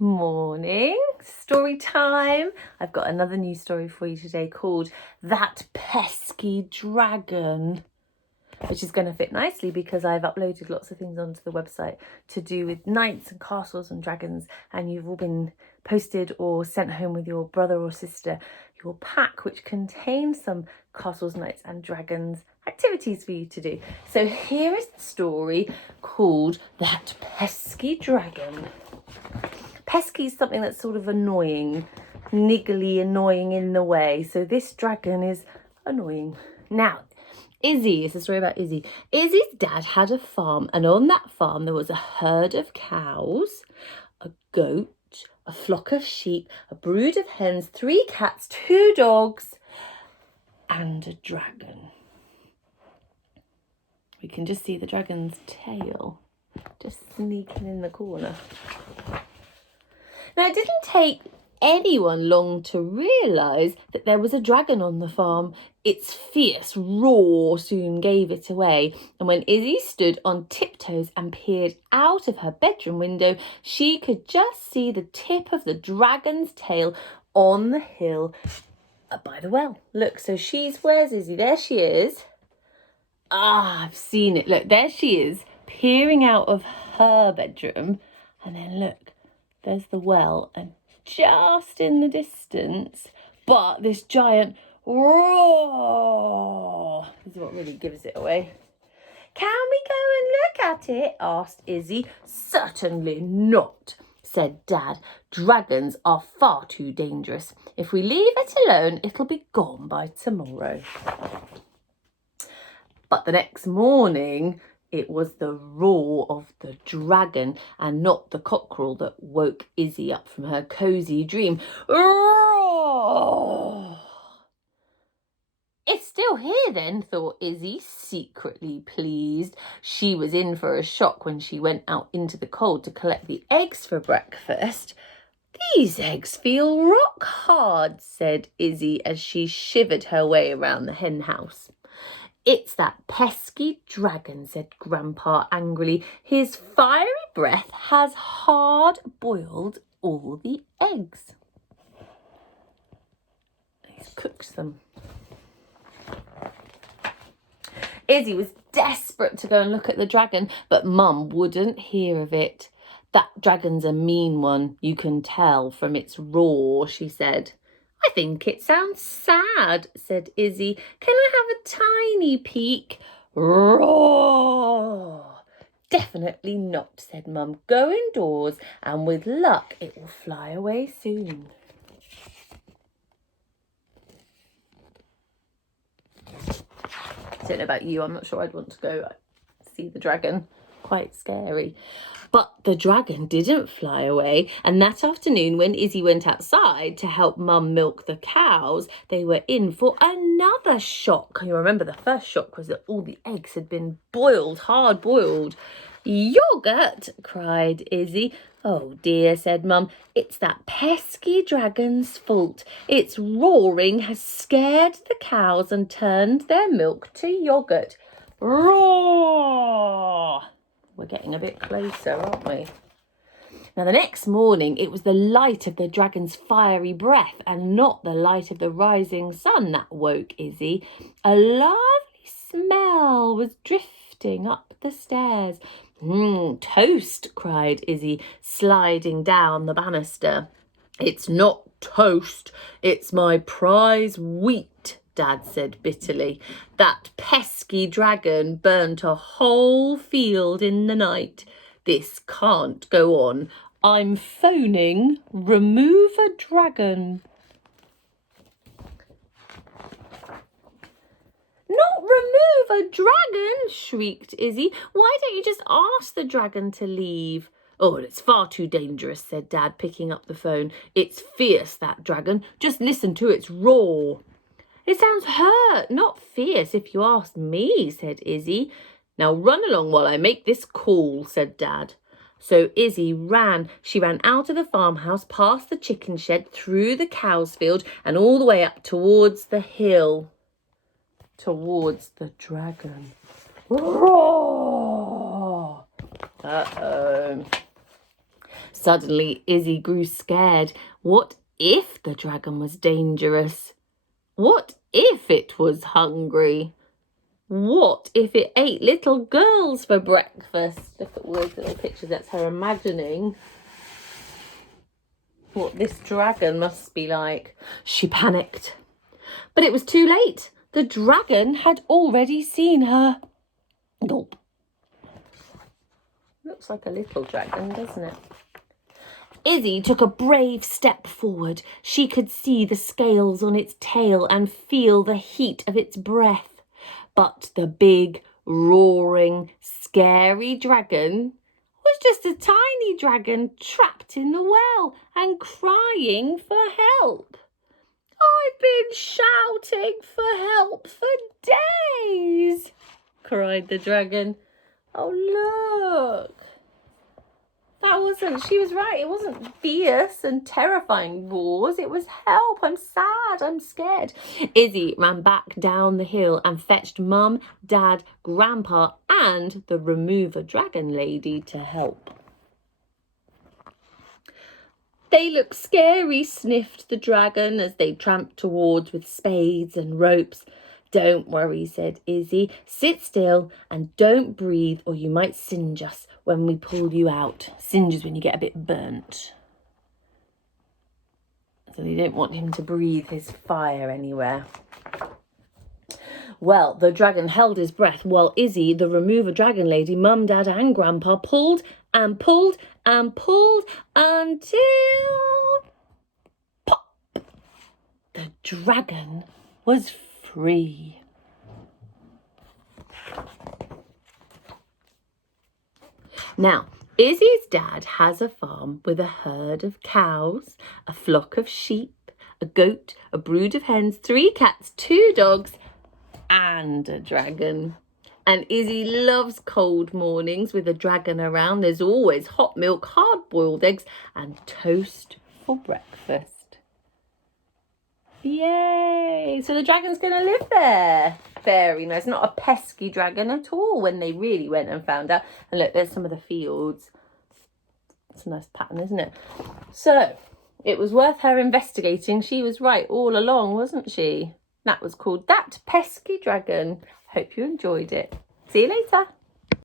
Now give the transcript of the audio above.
Morning, story time. I've got another new story for you today called That Pesky Dragon, which is going to fit nicely because I've uploaded lots of things onto the website to do with knights and castles and dragons, and you've all been posted or sent home with your brother or sister your pack, which contains some castles, knights and dragons activities for you to do. So here is the story called That Pesky Dragon. Pesky is something that's sort of annoying, niggly, annoying in the way. So this dragon is annoying. Now, Izzy, it's a story about Izzy. Izzy's dad had a farm, and on that farm there was a herd of cows, a goat, a flock of sheep, a brood of hens, 3 cats, 2 dogs, and a dragon. We can just see the dragon's tail just sneaking in the corner. Now, it didn't take anyone long to realise that there was a dragon on the farm. Its fierce roar soon gave it away, and when Izzy stood on tiptoes and peered out of her bedroom window, she could just see the tip of the dragon's tail on the hill by the well. Look, so where's Izzy? There she is. I've seen it. Look, there she is, peering out of her bedroom, and then look. There's the well, and just in the distance, but this giant roar is what really gives it away. Can we go and look at it? Asked Izzy. Certainly not, said Dad. Dragons are far too dangerous. If we leave it alone, it'll be gone by tomorrow. But the next morning, it was the roar of the dragon and not the cockerel that woke Izzy up from her cosy dream. Roar! It's still here then, thought Izzy, secretly pleased. She was in for a shock when she went out into the cold to collect the eggs for breakfast. These eggs feel rock hard, said Izzy as she shivered her way around the hen house. It's that pesky dragon, said Grandpa angrily. His fiery breath has hard-boiled all the eggs. He's cooked them. Izzy was desperate to go and look at the dragon, but Mum wouldn't hear of it. That dragon's a mean one, you can tell from its roar, she said. I think it sounds sad, said Izzy. Can I have a tiny peek? Roar! Definitely not, said Mum. Go indoors, and with luck it will fly away soon. I don't know about you, I'm not sure I'd want to go see the dragon. Quite scary. But the dragon didn't fly away, and that afternoon when Izzy went outside to help Mum milk the cows, they were in for another shock. You remember the first shock was that all the eggs had been boiled, hard boiled. Yoghurt, cried Izzy. Oh dear, said Mum, it's that pesky dragon's fault. Its roaring has scared the cows and turned their milk to yoghurt. Roar! We're getting a bit closer, aren't we? Now, the next morning, it was the light of the dragon's fiery breath and not the light of the rising sun that woke Izzy. A lovely smell was drifting up the stairs. Toast, cried Izzy, sliding down the banister. It's not toast, it's my prize wheat, Dad said bitterly. That pesky dragon burnt a whole field in the night. This can't go on. I'm phoning Remove a Dragon. Not remove a dragon, shrieked Izzy. Why don't you just ask the dragon to leave? Oh, it's far too dangerous, said Dad, picking up the phone. It's fierce, that dragon. Just listen to its roar. It sounds hurt, not fierce, if you ask me, said Izzy. Now run along while I make this call, said Dad. So Izzy ran. She ran out of the farmhouse, past the chicken shed, through the cow's field, and all the way up towards the hill. Towards the dragon. Roar! Uh-oh. Suddenly, Izzy grew scared. What if the dragon was dangerous? What if it was hungry? What if it ate little girls for breakfast? Look at all those little pictures. That's her imagining what this dragon must be like. She panicked. But it was too late. The dragon had already seen her. Gulp. Looks like a little dragon, doesn't it? Izzy took a brave step forward. She could see the scales on its tail and feel the heat of its breath. But the big, roaring, scary dragon was just a tiny dragon trapped in the well and crying for help. I've been shouting for help for days, cried the dragon. Oh, look. She was right. It wasn't fierce and terrifying roars. It was help. I'm sad. I'm scared. Izzy ran back down the hill and fetched Mum, Dad, Grandpa and the remover dragon lady to help. They look scary, sniffed the dragon as they tramped towards with spades and ropes. Don't worry, said Izzy. Sit still and don't breathe or you might singe us when we pull you out. Singe is when you get a bit burnt. So they don't want him to breathe his fire anywhere. Well, the dragon held his breath while Izzy, the remover dragon lady, Mum, Dad and Grandpa pulled and pulled and pulled until pop! The dragon was free. Now, Izzy's dad has a farm with a herd of cows, a flock of sheep, a goat, a brood of hens, 3 cats, 2 dogs, and a dragon. And Izzy loves cold mornings with a dragon around. There's always hot milk, hard-boiled eggs, and toast for breakfast. Yay! So the dragon's going to live there. Very nice. Not a pesky dragon at all when they really went and found out. And look, there's some of the fields. It's a nice pattern, isn't it? So it was worth her investigating. She was right all along, wasn't she? That was called That Pesky Dragon. Hope you enjoyed it. See you later.